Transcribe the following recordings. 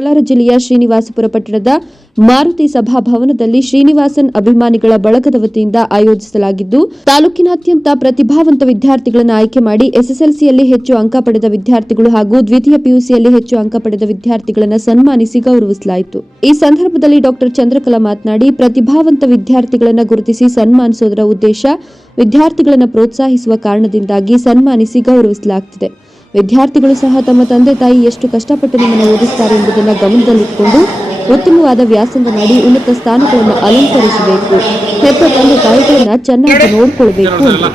ಕೋಲಾರ ಜಿಲ್ಲೆಯ ಶ್ರೀನಿವಾಸಪುರ ಪಟ್ಟಣದ ಮಾರುತಿ ಸಭಾಭವನದಲ್ಲಿ ಶ್ರೀನಿವಾಸನ್ ಅಭಿಮಾನಿಗಳ ಬಳಗದ ವತಿಯಿಂದ ಆಯೋಜಿಸಲಾಗಿದ್ದು, ತಾಲೂಕಿನಾದ್ಯಂತ ಪ್ರತಿಭಾವಂತ ವಿದ್ಯಾರ್ಥಿಗಳನ್ನು ಆಯ್ಕೆ ಮಾಡಿ ಎಸ್ಎಸ್ಎಲ್ಸಿಯಲ್ಲಿ ಹೆಚ್ಚು ಅಂಕ ಪಡೆದ ವಿದ್ಯಾರ್ಥಿಗಳು ಹಾಗೂ ದ್ವಿತೀಯ ಪಿಯುಸಿಯಲ್ಲಿ ಹೆಚ್ಚು ಅಂಕ ಪಡೆದ ವಿದ್ಯಾರ್ಥಿಗಳನ್ನು ಸನ್ಮಾನಿಸಿ ಗೌರವಿಸಲಾಯಿತು. ಈ ಸಂದರ್ಭದಲ್ಲಿ ಡಾ ಚಂದ್ರಕಲಾ ಮಾತನಾಡಿ, ಪ್ರತಿಭಾವಂತ ವಿದ್ಯಾರ್ಥಿಗಳನ್ನು ಗುರುತಿಸಿ ಸನ್ಮಾನಿಸುವುದರ ಉದ್ದೇಶ ವಿದ್ಯಾರ್ಥಿಗಳನ್ನು ಪ್ರೋತ್ಸಾಹಿಸುವ ಕಾರಣದಿಂದಾಗಿ ಸನ್ಮಾನಿಸಿ ಗೌರವಿಸಲಾಗುತ್ತಿದೆ. ವಿದ್ಯಾರ್ಥಿಗಳು ಸಹ ತಮ್ಮ ತಂದೆ ತಾಯಿ ಎಷ್ಟು ಕಷ್ಟಪಟ್ಟು ನಿಮ್ಮನ್ನು ಓದಿಸುತ್ತಾರೆ ಎಂಬುದನ್ನು ಗಮನದಲ್ಲಿಟ್ಟುಕೊಂಡು ಉತ್ತಮವಾದ ವ್ಯಾಸಂಗ ಮಾಡಿ ಉನ್ನತ ಸ್ಥಾನಗಳನ್ನು ಅಲಂಕರಿಸಬೇಕು. ಹೆತ್ತ ತಂದೆ ತಾಯಿಗಳನ್ನು ಚೆನ್ನಾಗಿ ನೋಡಿಕೊಳ್ಳಬೇಕು ಎಂದು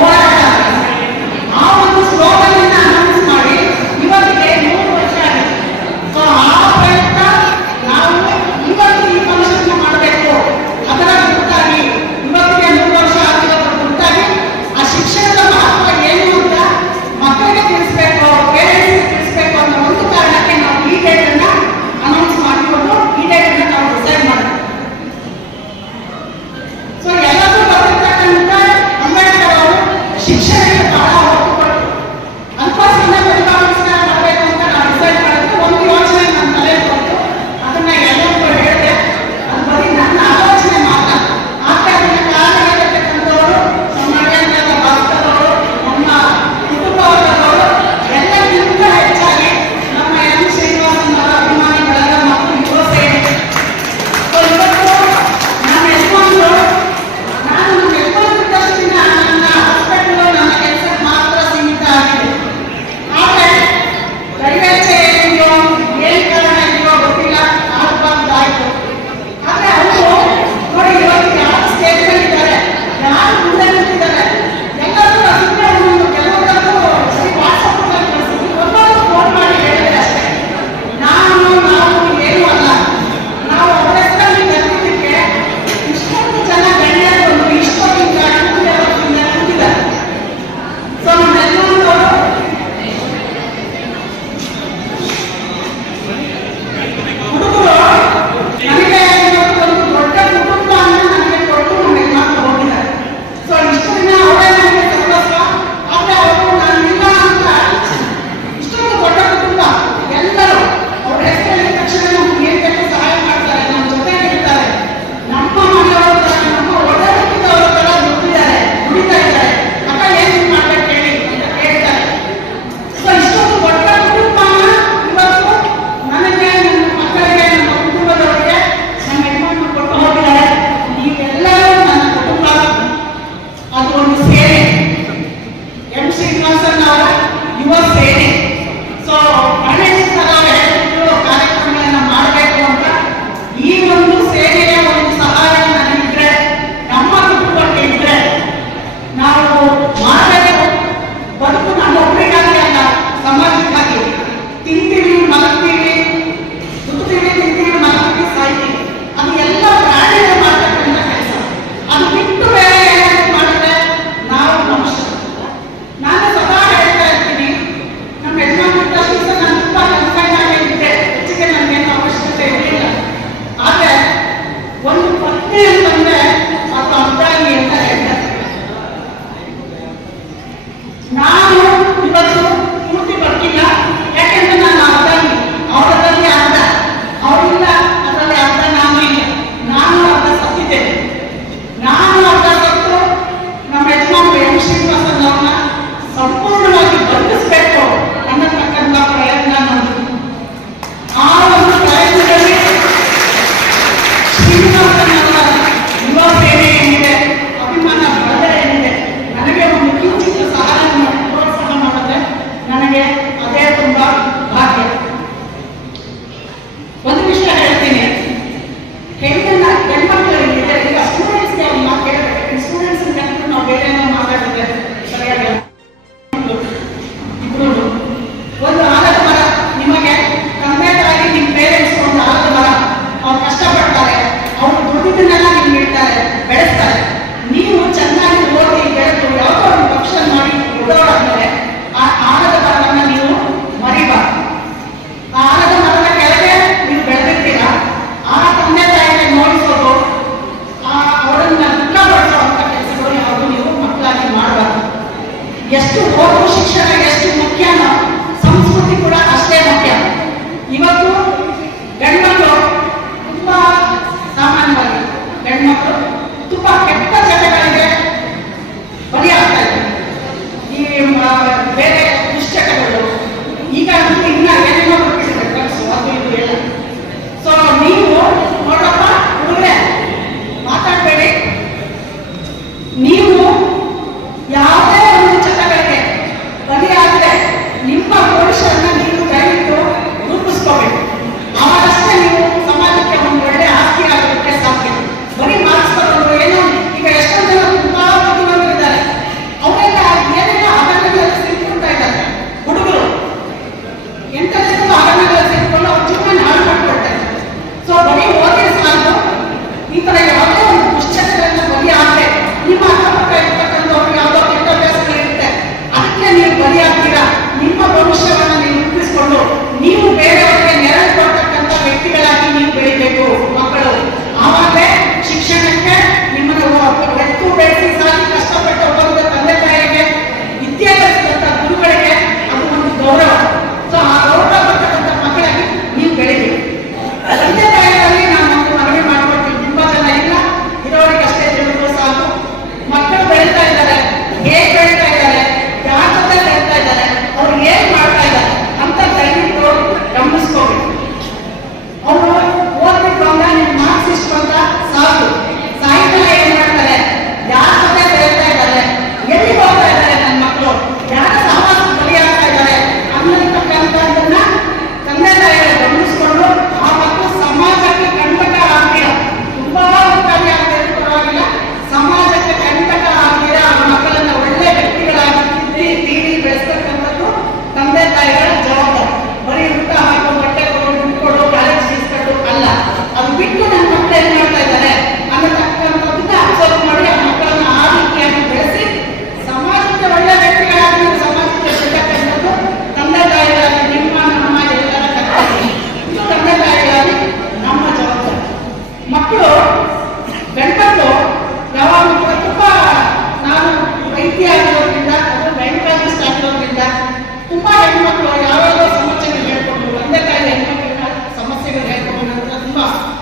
ಹೋರಾಟ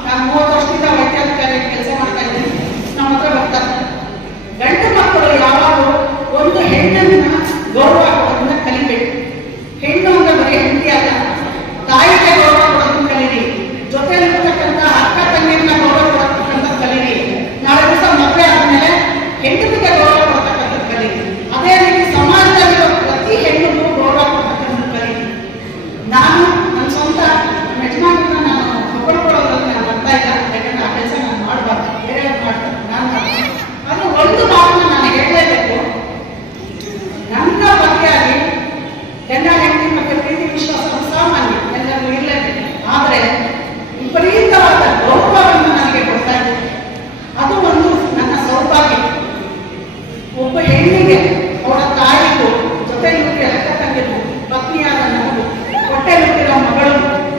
ನಾನು 30 ವರ್ಷದಿಂದ ವೈದ್ಯಾಧಿಕಾರಿ ಕೆಲಸ ಮಾಡ್ತಾ ಇದ್ದೀನಿ. ನಮ್ಮ ಹತ್ರ ಬರ್ತಾರೆ ಗಂಡು ಮಕ್ಕಳು ಯಾವಾಗಲೂ ಒಂದು ಹೆಣ್ಣನ್ನ ಗೌರವ ಕೊಡೋದನ್ನ ಕಲಿಬೇಕು. ಹೆಣ್ಣು ಅಂದ್ರೆ ಬರೀ ಹೆಂಡತಿ ಅಲ್ಲ, ತಾಯಿಗೆ ಗೌರವ ಕೊಡೋದನ್ನ ಕಲೀರಿ, ಜೊತೆಯಲ್ಲಿರ್ತಕ್ಕಂಥ ಅಕ್ಕ ತಂಗಿಯನ್ನ ಗೌರವ ಕೊಡತಕ್ಕಂಥ ಕಲೀರಿ. ನಾಳೆ ದಿವಸ ಮದುವೆ ಆದ್ಮೇಲೆ ಹೆಂಡತಿಗೆ ಗೌರವ ಕೊಡ್ತಕ್ಕಂಥದ್ದು ಕಲೀರಿ. ಅದೇ ರೀತಿ ಸಮಾಜದಲ್ಲಿರೋ ಪ್ರತಿ ಹೆಣ್ಣಿಗೂ ಗೌರವ ಕೊಡ್ತಕ್ಕಂಥದ್ದು ಕಲೀರಿ. ನಾನು ನನ್ನ ಸ್ವಂತ ಯಜಮಾನನ್ನ ನಾನು ಹೊಗಳ್ಕೊಳ್ಳೋದ್ರಲ್ಲಿ ನಾನು ಬರ್ತಾ ಇಲ್ಲ, ಯಾಕಂದ್ರೆ ಆ ಕೆಲಸ ನಾನು ಮಾಡಬಾರ್ದು, ಬೇರೆಯವ್ರು ಮಾಡ್ತಾರೆ, ನಾನು ಮಾಡ್ತೀನಿ. ಅದು ಒಂದು ಮಾತನ್ನ ನಾನು ಹೇಳಲೇಬೇಕು. ನನ್ನ ಬಗೆಯಾಗಿ ಗಂಡ ಹೆಂಡತಿ ಮತ್ತೆ ಪ್ರೀತಿ ವಿಶ್ವಾಸ ಸಾಮಾನ್ಯ ಎಲ್ಲರೂ ಇರಲೇಬೇಕು. ಆದರೆ ವಿಪರೀತವಾದ ಗೌರವವನ್ನು ನನಗೆ ಕೊಡ್ತಾ ಇದ್ದೀನಿ. ಅದು ಒಂದು ನನ್ನ ಸೌಭಾಗ್ಯ. ಒಬ್ಬ ಹೆಣ್ಣಿಗೆ ಅವಳ ತಾಯಿಗೂ ಜೊತೆಲಿರುತ್ತಿರೋ ಅಕ್ಕ ತಂಗಿಗೂ ಪತ್ನಿಯಾದ ನನಗೂ ಹೊಟ್ಟೆಲಿರುತ್ತಿರೋ ಮಗಳು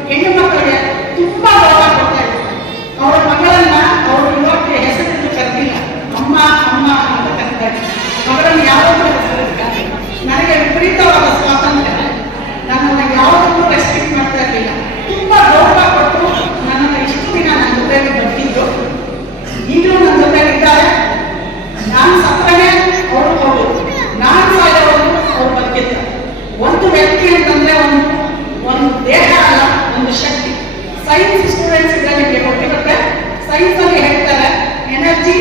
ಹೆಣ್ಣು ಮಕ್ಕಳಿಗೆ ತುಂಬಾ ಗೌರವ ಕೊಡ್ತಾ ಇದ್ದಾರೆ. ಅವರ ಮಗಳನ್ನ ಅವರು ಇವತ್ತು ಹೆಸರಿದ್ದು ಕರೆದಿಲ್ಲ, ಅಮ್ಮ ಅಮ್ಮ ಅಂತ ಕರೀತಾರೆ. ಮಗಳನ್ನು ಯಾವಾಗಲೂ ಹೆಸರಿದ್ದಾರೆ. ನನಗೆ ವಿಪರೀತವಾದ ಸ್ವಾತಂತ್ರ್ಯ, ನನ್ನನ್ನು ಯಾವುದಕ್ಕೂ ರೆಸ್ಪೆಕ್ಟ್ ಮಾಡ್ತಾ ಇರಲಿಲ್ಲ. ತುಂಬಾ ಗೌರವ ಕೊಟ್ಟು ನನ್ನನ್ನು ಇಷ್ಟು ದಿನ ನನ್ನ ಜೊತೆಗೆ ಬರ್ತಿದ್ರು. ಈಗಲೂ ನನ್ನ ಜೊತೆಗೆ ಇದ್ದಾರೆ. ನಾನು ಸತ್ತರೆ ಅವರು ಹೋಗೋದು, ನಾನು ಸಾಯೋದು ಅವ್ರು ಬರ್ತಿದ್ದಾರೆ. ಒಂದು ವ್ಯಕ್ತಿ ಅಂತಂದ್ರೆ ಒಂದು ದೇಹ ಅಲ್ಲ, ಒಂದು ಶಕ್ತಿ. ಸೈನ್ಸ್ ಸ್ಟೂಡೆಂಟ್ಸ್ ಇದ್ರೆ ನಿಮಗೆ ಗೊತ್ತಿರುತ್ತೆ. ಸೈನ್ಸ್ ಅಲ್ಲಿ ಹೇಳ್ತಾರೆ energy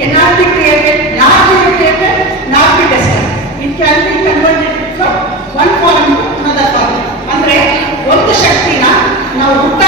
cannot be created, not be created, not be destroyed. It can be converted from one form to another form. ಅಂದ್ರೆ ಒಂದು ಶಕ್ತಿನ ನಾವು ಹುಟ್ಟ